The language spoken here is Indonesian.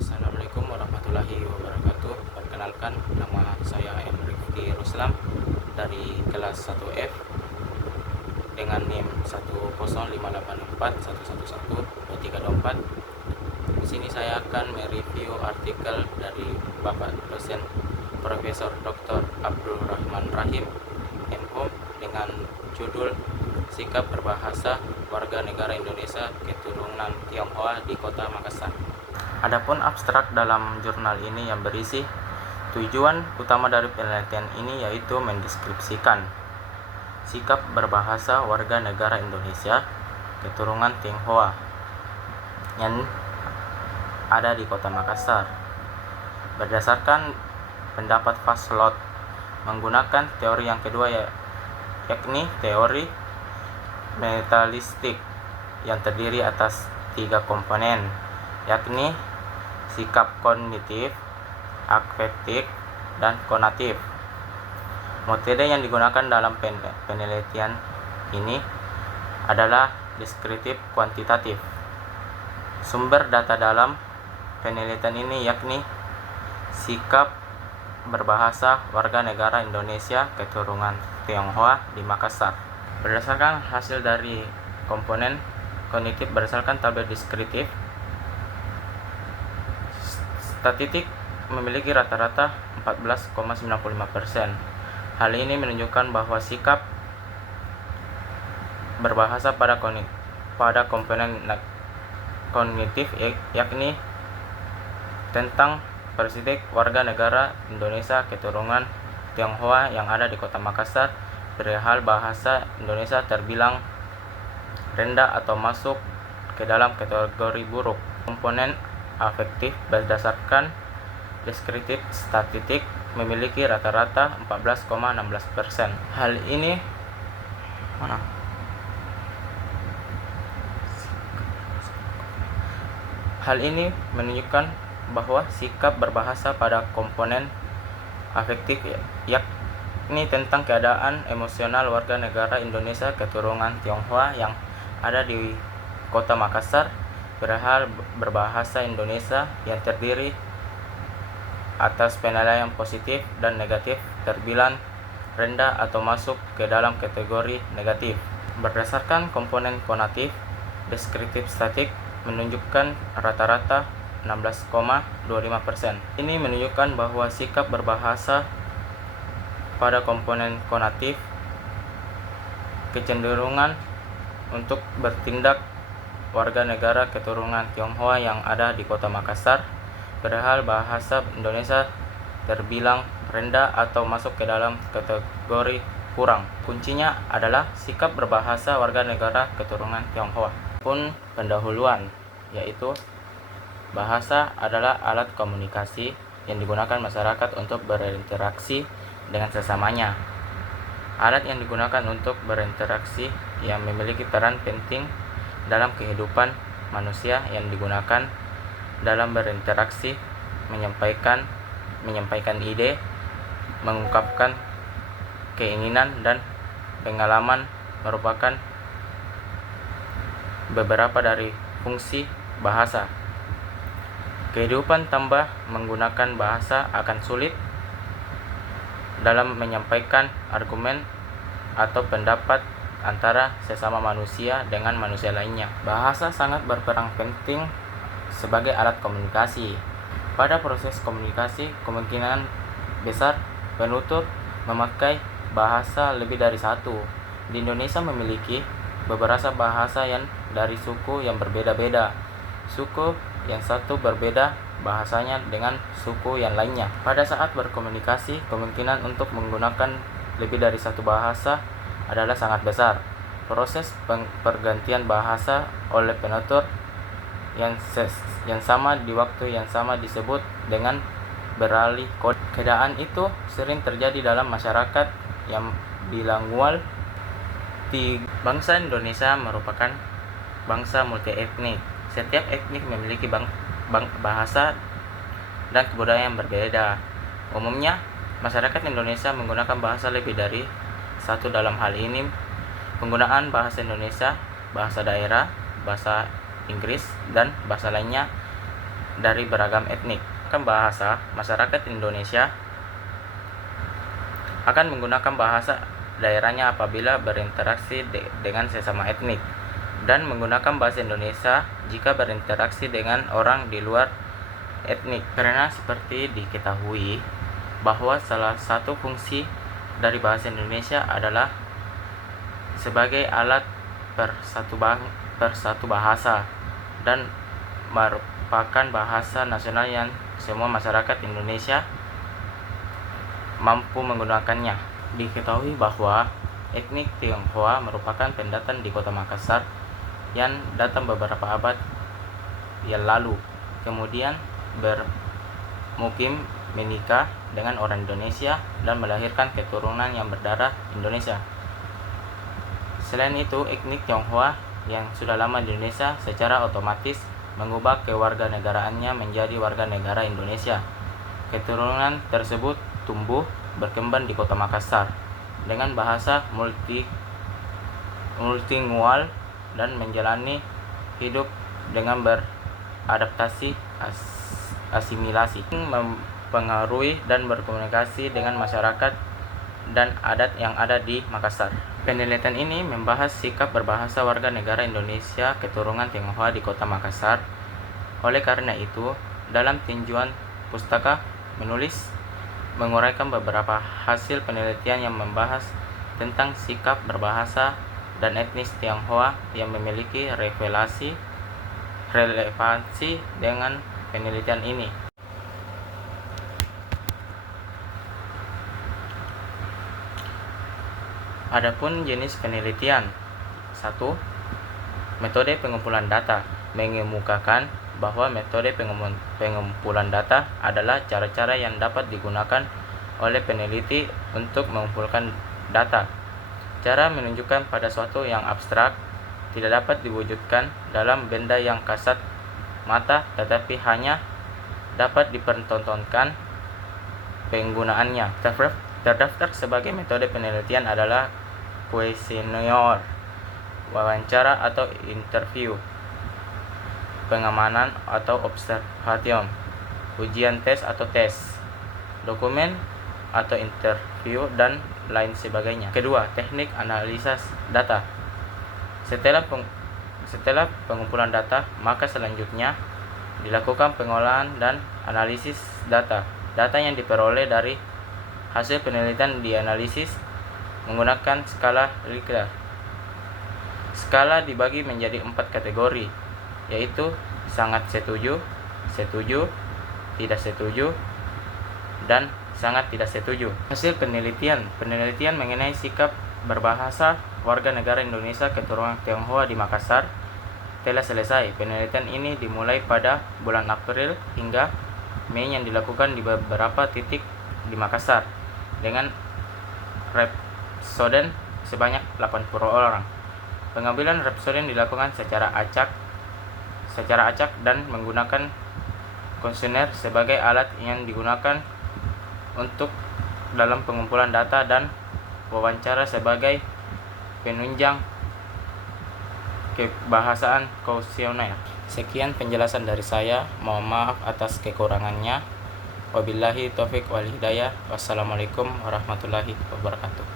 Assalamualaikum warahmatullahi wabarakatuh. Perkenalkan, nama saya Rifki Ruslam dari kelas 1F dengan NIM 10584111234. Di sini saya akan mereview artikel dari Bapak dosen Profesor Dr. Abdul Rahman Rahim, MHum, dengan judul Sikap Berbahasa Warga Negara Indonesia Keturunan Tionghoa di Kota Makassar. Adapun abstrak dalam jurnal ini yang berisi tujuan utama dari penelitian ini yaitu mendeskripsikan sikap berbahasa warga negara Indonesia keturunan Tionghoa yang ada di Kota Makassar. Berdasarkan pendapat Faslot menggunakan teori yang kedua yakni teori metalistik yang terdiri atas 3 komponen, yakni sikap kognitif, afektif, dan konatif. Metode yang digunakan dalam penelitian ini adalah deskriptif kuantitatif. Sumber data dalam penelitian ini yakni sikap berbahasa warga negara Indonesia keturunan Tionghoa di Makassar. Berdasarkan hasil dari komponen kognitif berdasarkan tabel deskriptif, statistik memiliki rata-rata 14,95%. Hal ini menunjukkan bahwa sikap berbahasa pada komponen kognitif yakni tentang perspektif warga negara Indonesia keturunan Tionghoa yang ada di Kota Makassar perihal bahasa Indonesia terbilang rendah atau masuk ke dalam kategori buruk. Komponen afektif berdasarkan deskriptif statistik memiliki rata-rata 14,16%. Hal ini menunjukkan bahwa sikap berbahasa pada komponen afektif yakni tentang keadaan emosional warga negara Indonesia keturunan Tionghoa yang ada di Kota Makassar perihal berbahasa Indonesia yang terdiri atas penilaian positif dan negatif terbilang rendah atau masuk ke dalam kategori negatif. Berdasarkan komponen konatif, deskriptif statistik menunjukkan rata-rata 16,25%. Ini menunjukkan bahwa sikap berbahasa pada komponen konatif kecenderungan untuk bertindak warga negara keturunan Tionghoa yang ada di Kota Makassar perihal bahasa Indonesia terbilang rendah atau masuk ke dalam kategori kurang. Kuncinya adalah sikap berbahasa warga negara keturunan Tionghoa. Pun pendahuluan, yaitu bahasa adalah alat komunikasi yang digunakan masyarakat untuk berinteraksi dengan sesamanya. Alat yang digunakan untuk berinteraksi yang memiliki peran penting dalam kehidupan manusia yang digunakan dalam berinteraksi, menyampaikan ide, mengungkapkan keinginan dan pengalaman merupakan beberapa dari fungsi bahasa. Kehidupan tanpa menggunakan bahasa akan sulit dalam menyampaikan argumen atau pendapat antara sesama manusia dengan manusia lainnya. Bahasa sangat berperan penting sebagai alat komunikasi. Pada proses komunikasi, kemungkinan besar penutur memakai bahasa lebih dari satu. Di Indonesia memiliki beberapa bahasa yang dari suku yang berbeda-beda. Suku yang satu berbeda bahasanya dengan suku yang lainnya. Pada saat berkomunikasi, kemungkinan untuk menggunakan lebih dari satu bahasa adalah sangat besar. Proses pergantian bahasa oleh penutur yang sama di waktu yang sama disebut dengan beralih kode. Keadaan itu sering terjadi dalam masyarakat yang bilingual. Bangsa Indonesia merupakan bangsa multietnik. Setiap etnik memiliki bahasa dan kebudayaan yang berbeda. Umumnya, masyarakat Indonesia menggunakan bahasa lebih dari satu. Dalam hal ini, Penggunaan bahasa Indonesia, bahasa daerah, bahasa Inggris, dan bahasa lainnya dari beragam etnik. Bahasa masyarakat Indonesia akan menggunakan bahasa daerahnya apabila berinteraksi dengan sesama etnik, dan menggunakan bahasa Indonesia jika berinteraksi dengan orang di luar etnik. Karena seperti diketahui bahwa salah satu fungsi dari bahasa Indonesia adalah sebagai alat persatu bahasa dan merupakan bahasa nasional yang semua masyarakat Indonesia mampu menggunakannya. Diketahui bahwa etnik Tionghoa merupakan pendatang di Kota Makassar yang datang beberapa abad yang lalu, kemudian bermukim, menikah dengan orang Indonesia dan melahirkan keturunan yang berdarah Indonesia. Selain itu, etnik Tionghoa yang sudah lama di Indonesia secara otomatis mengubah kewarganegaraannya menjadi warga negara Indonesia. Keturunan tersebut tumbuh berkembang di Kota Makassar dengan bahasa multilingual dan menjalani hidup dengan beradaptasi asimilasi, mempengaruhi dan berkomunikasi dengan masyarakat dan adat yang ada di Makassar. Penelitian ini membahas sikap berbahasa warga negara Indonesia keturunan Tionghoa di Kota Makassar. Oleh karena itu, dalam tinjauan pustaka menulis menguraikan beberapa hasil penelitian yang membahas tentang sikap berbahasa dan etnis Tionghoa yang memiliki relevansi dengan penelitian ini. Adapun jenis penelitian. 1. Metode pengumpulan data mengemukakan bahwa metode pengumpulan data adalah cara-cara yang dapat digunakan oleh peneliti untuk mengumpulkan data. Cara menunjukkan pada suatu yang abstrak tidak dapat diwujudkan dalam benda yang kasat mata, tetapi hanya dapat dipertontonkan penggunaannya. Terdaftar sebagai metode penelitian adalah kuesioner, wawancara atau interview, pengamanan atau observation, ujian tes atau tes, dokumen atau interview, dan lain sebagainya. Kedua, teknik analisis data. Setelah pengumpulan data, maka selanjutnya dilakukan pengolahan dan analisis data. Data yang diperoleh dari hasil penelitian dianalisis menggunakan skala Likert. Skala dibagi menjadi 4 kategori, yaitu sangat setuju, setuju, tidak setuju, dan sangat tidak setuju. Hasil penelitian mengenai sikap berbahasa warga negara Indonesia keturunan Tionghoa di Makassar telah selesai. Penelitian ini dimulai pada bulan April hingga Mei yang dilakukan di beberapa titik di Makassar dengan responden sebanyak 80 orang. Pengambilan responden dilakukan secara acak dan menggunakan kuesioner sebagai alat yang digunakan untuk dalam pengumpulan data dan wawancara sebagai penunjang kebahasaan kuesioner. Sekian penjelasan dari saya. Mohon maaf atas kekurangannya. Wabillahi taufiq wal hidayah. Wassalamualaikum warahmatullahi wabarakatuh.